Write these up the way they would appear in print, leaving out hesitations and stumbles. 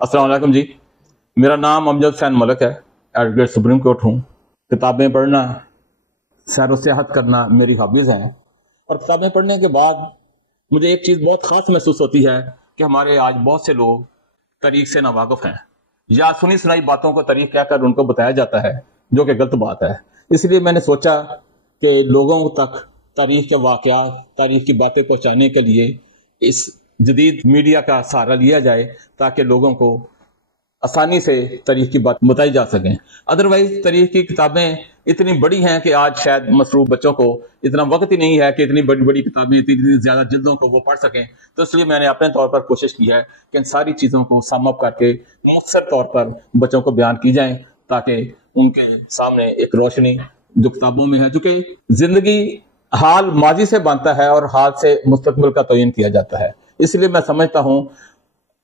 अस्सलाम वालेकुम जी। मेरा नाम अमजद हुसैन मलिक है। एडवोकेट सुप्रीम कोर्ट हूँ। किताबें पढ़ना, सैर व सियाहत करना मेरी हॉबीज़ हैं। और किताबें पढ़ने के बाद मुझे एक चीज़ बहुत ख़ास महसूस होती है कि हमारे आज बहुत से लोग तरीक़ से नावाकिफ़ हैं, या सुनी सुनाई बातों को तरीक़ कहकर उनको बताया जाता है, जो कि गलत बात है। इसलिए मैंने सोचा कि लोगों तक तारीख़ के वाक़यात, तारीख़ की बातें पहुँचाने के लिए इस जदीद मीडिया का सहारा लिया जाए, ताकि लोगों को आसानी से तारीख़ की बात बताई जा सकें। अदरवाइज तारीख़ की किताबें इतनी बड़ी हैं कि आज शायद मसरूफ़ बच्चों को इतना वक्त ही नहीं है कि इतनी बड़ी बड़ी किताबें, इतनी ज़्यादा जिल्दों को वो पढ़ सकें। तो इसलिए मैंने अपने तौर पर कोशिश की है कि इन सारी चीज़ों को सम अप करके मुख्तसर तौर पर बच्चों को बयान की जाए, ताकि उनके सामने एक रोशनी जो किताबों में है, जो कि ज़िंदगी हाल माजी से बनता है और हाल से मुस्तकबिल का तयन किया जाता है। इसलिए मैं समझता हूँ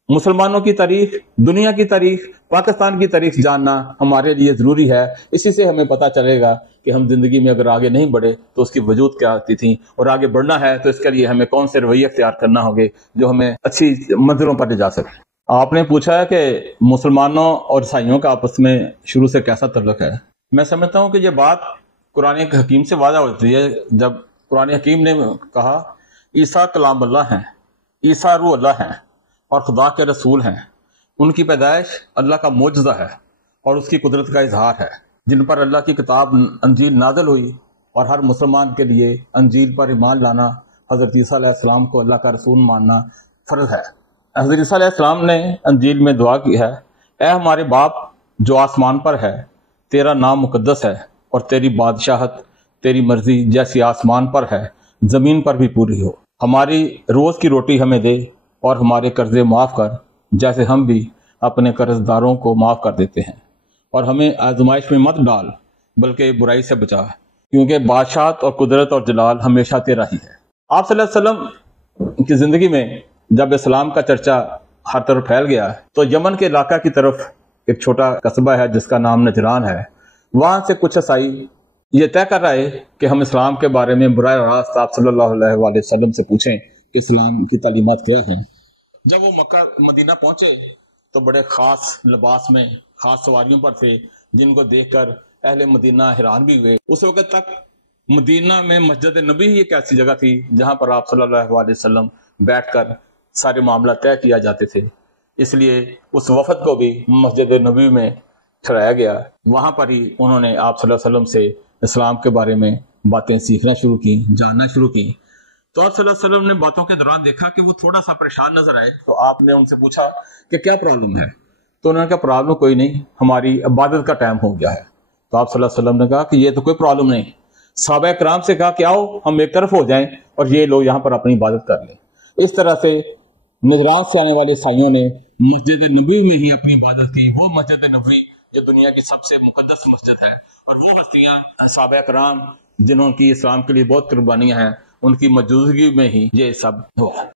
मुसलमानों की तारीख, दुनिया की तारीख, पाकिस्तान की तारीख जानना हमारे लिए ज़रूरी है। इसी से हमें पता चलेगा कि हम ज़िंदगी में अगर आगे नहीं बढ़े तो उसकी वजूद क्या आती थी, और आगे बढ़ना है तो इसके लिए हमें कौन से रवैये अख्तियार करना होंगे जो हमें अच्छी मंजिलों पर ले जा सके। आपने पूछा है कि मुसलमानों और ईसाइयों का आपस में शुरू से कैसा तल्लुक़ है। मैं समझता हूँ कि ये बात कुरान हकीम से वाज़ा होती है, जब कुरान हकीम ने कहा ईसा कलाम अल्लाह हैं, ईसा रूह अल्लाह हैं और खुदा के रसूल हैं। उनकी पैदाइश अल्लाह का मोजज़ा है और उसकी कुदरत का इजहार है, जिन पर अल्लाह की किताब अंजील नाज़िल हुई, और हर मुसलमान के लिए अंजील पर ईमान लाना, हज़रत ईसा अलैहिस्सलाम को अल्लाह का रसूल मानना फ़र्ज़ है। हज़रत ईसा अलैहिस्सलाम ने अंजील में दुआ की है, ऐ हमारे बाप जो आसमान पर है, तेरा नाम मुक़द्दस है और तेरी बादशाहत, तेरी मर्ज़ी जैसी आसमान पर है ज़मीन पर भी पूरी हो। हमारी रोज़ की रोटी हमें दे और हमारे कर्जे माफ़ कर, जैसे हम भी अपने कर्जदारों को माफ़ कर देते हैं, और हमें आजमाइश में मत डाल, बल्कि बुराई से बचा, क्योंकि बादशाहत और कुदरत और जलाल हमेशा तेरा ही है। आप सल्लल्लाहु अलैहि वसल्लम की ज़िंदगी में जब इस्लाम का चर्चा हर तरफ फैल गया, तो यमन के इलाका की तरफ एक छोटा कस्बा है जिसका नाम नजरान है। वहाँ से कुछ ईसाई ये तय कर रहे कि हम इस्लाम के बारे में बुरा रास्त आप सल्लल्लाहु अलैहि वसल्लम से पूछें कि इस्लाम की तालीमात क्या हैं। जब वो मक्का मदीना पहुंचे तो बड़े खास लिबास में, खास सवारियों पर थे, जिनको देखकर अहले मदीना हैरान भी हुए। उस वक्त तक मदीना में मस्जिद नबी ही एक ऐसी जगह थी जहां पर आप सल्लल्लाहु अलैहि वसल्लम बैठकर सारे मामला तय किया जाते थे। इसलिए उस वफद को भी मस्जिद नबी में ठहराया गया। वहां पर ही उन्होंने आप सल्लल्लाहु अलैहि वसल्लम से इस्लाम के बारे में बातें सीखना शुरू की, जानना शुरू की। तो आप सल्लल्लाहु अलैहि वसल्लम ने बातों के दौरान देखा कि वो थोड़ा सा परेशान नजर आए। तो आपने उनसे पूछा कि क्या प्रॉब्लम है। तो उन्होंने कहा प्रॉब्लम कोई नहीं, हमारी इबादत का टाइम हो गया है। तो आप सल्लल्लाहु अलैहि वसल्लम ने कहा कि ये तो कोई प्रॉब्लम नहीं। सहाबा किराम से कहा कि आओ हम एक तरफ हो जाएं और ये लोग यहाँ पर अपनी इबादत कर लें। इस तरह से नजरान से आने वाले ईसाइयों ने मस्जिद नबी में ही अपनी इबादत की। वो मस्जिद नबी जो दुनिया की सबसे मुकद्दस मस्जिद है, और वो हस्तियां सहाबा किराम जिन्होंने की इस्लाम के लिए बहुत कुर्बानियां हैं, उनकी मौजूदगी में ही ये सब हुआ।